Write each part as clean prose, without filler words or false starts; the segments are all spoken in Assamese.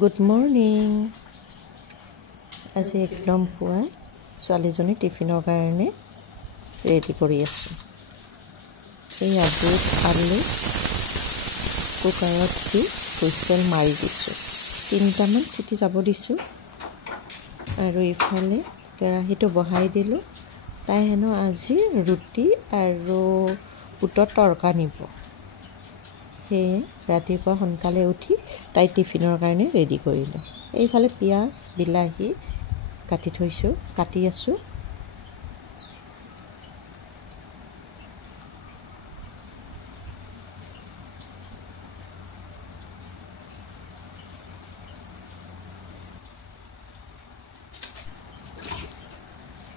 Good morning. আজি একদম পুৱা ছোৱালীজনী টিফিনৰ কাৰণে ৰেডি কৰি আছোঁ। এই বুট আলু কুকাৰত দি হুইচেল মাৰি দিছোঁ, 3টামান চিটি যাব দিছোঁ আৰু ইফালে কেৰাহীটো বহাই দিলোঁ। তাই হেনো আজি ৰুটি আৰু বুটৰ তৰকা নিব, সেয়ে ৰাতিপুৱা সোনকালে উঠি তাই টিফিনৰ কাৰণে ৰেডি কৰিলোঁ। এইফালে পিঁয়াজ বিলাহী কাটি থৈছোঁ, কাটি আছোঁ।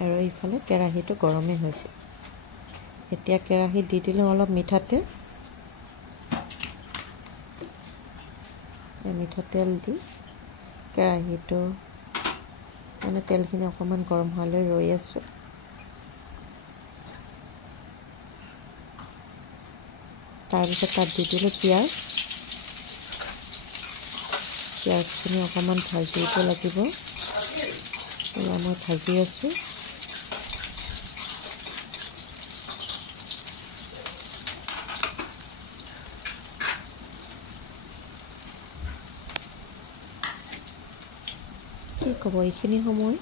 আৰু এইফালে কেৰাহীটো গৰমেই হৈছে। এতিয়া কেৰাহীত দি দিলোঁ অলপ মিঠাতেল। মিঠাতেল দি কেৰাহীটো তেলখিনি অকণমান গৰম হোৱালৈ ৰৈ আছোঁ। তাৰপিছত তাত দি দিলোঁ পিঁয়াজখিনি অকণমান ভাজিব লাগিব। এয়া মই ভাজি আছোঁ। কি ক'ব, এইখিনি সময়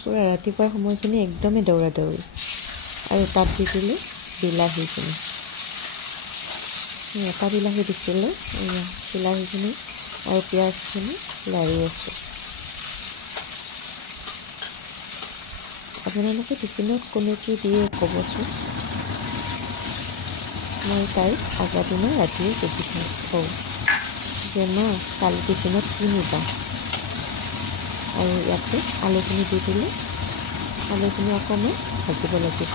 পূৰা ৰাতিপুৱাৰ সময়খিনি একদমেই দৌৰা দৌৰি। আৰু তাত দি দিলোঁ বিলাহীখিনি, এটা বিলাহী দিছিলোঁ। এয়া বিলাহীখিনি আৰু পিঁয়াজখিনি লাৰি আছোঁ। আপোনালোকে টিফিনত কোনে কি দিয়ে ক'বচোন। মই তাইক আগৰ দিনা ৰাতিয়ে সুধি থওঁ যে মা কালি টিফিনত কি নিবা। আৰু ইয়াতে আলুখিনি দি দিলোঁ। আলুখিনি অকণমান ভাজিব লাগিব।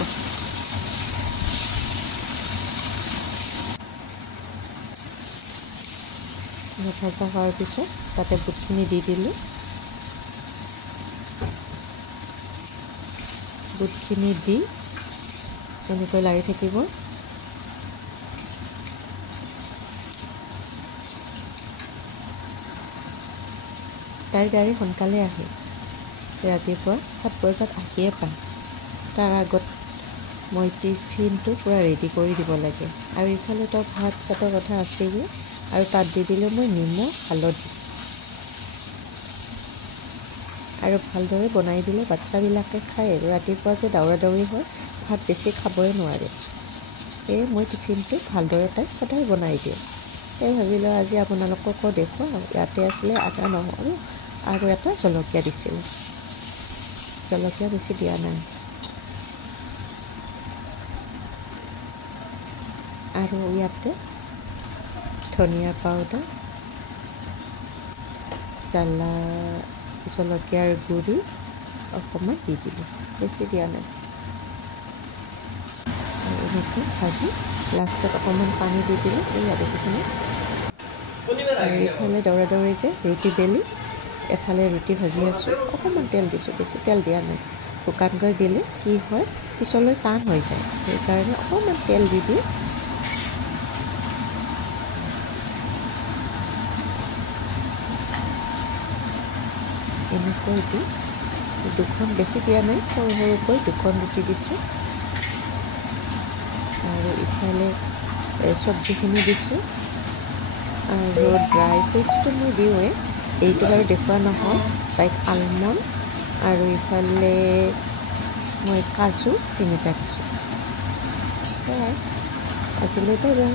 ভাজা হোৱাৰ পিছত তাতে বুটখিনি দি দিলোঁ। বুটখিনি দি এনেকৈ লাৰি থাকিব। তাইৰ গাড়ী সোনকালে আহে, ৰাতিপুৱা 7 বজাত আহিয়ে পায়। তাৰ আগত মই টিফিনটো পূৰা ৰেডি কৰি দিব লাগে। আৰু ইফালে তাৰ ভাত চাতৰ কথা আছেই। আৰু তাত দি দিলোঁ মই নিমখ হালধি। আৰু ভালদৰে বনাই দিলে বাচ্ছাবিলাকে খায়। ৰাতিপুৱা যে দৌৰা দৌৰি হয়, ভাত বেছি খাবই নোৱাৰে। সেয়ে মই টিফিনটো ভালদৰে তাইক সদায় বনাই দিওঁ। সেই ভাবিলোঁ আজি আপোনালোককো দেখুৱাওঁ। ইয়াতে আছিলে আদা নহৰু আৰু এটা জলকীয়া দিছিলোঁ। জলকীয়া বেছি দিয়া নাই। আৰু ইয়াতে ধনিয়া পাউডাৰ, জলকীয়াৰ গুড়ি অকণমান দি দিলোঁ, বেছি দিয়া নাই। আৰু এনেকৈ ভাজি লাষ্টত অকণমান পানী দি দিলোঁ। এয়া দেখিছেনে। আৰু এইফালে দৌৰা দৌৰিকৈ ৰুটি বেলি এফালে ৰুটি ভাজি আছোঁ। অকণমান তেল দিছোঁ, বেছি তেল দিয়া নাই। শুকানকৈ দিলে কি হয়, পিছলৈ টান হৈ যায়। সেইকাৰণে অকণমান তেল দি দিওঁ। এনেকৈ দি দুখন, বেছি দিয়া নাই, সৰু সৰুকৈ 2খন ৰুটি দিছোঁ। আৰু ইফালে চব্জিখিনি দিছোঁ। আৰু ড্ৰাই ফ্ৰুটছটো মই দিওঁৱেই, এইটো বাৰু দেখুওৱা নহয়। তাইক আলমণ্ড আৰু ইফালে মই কাজু 3টা দিছোঁ। সেয়াই আজিলৈ বাই বাই।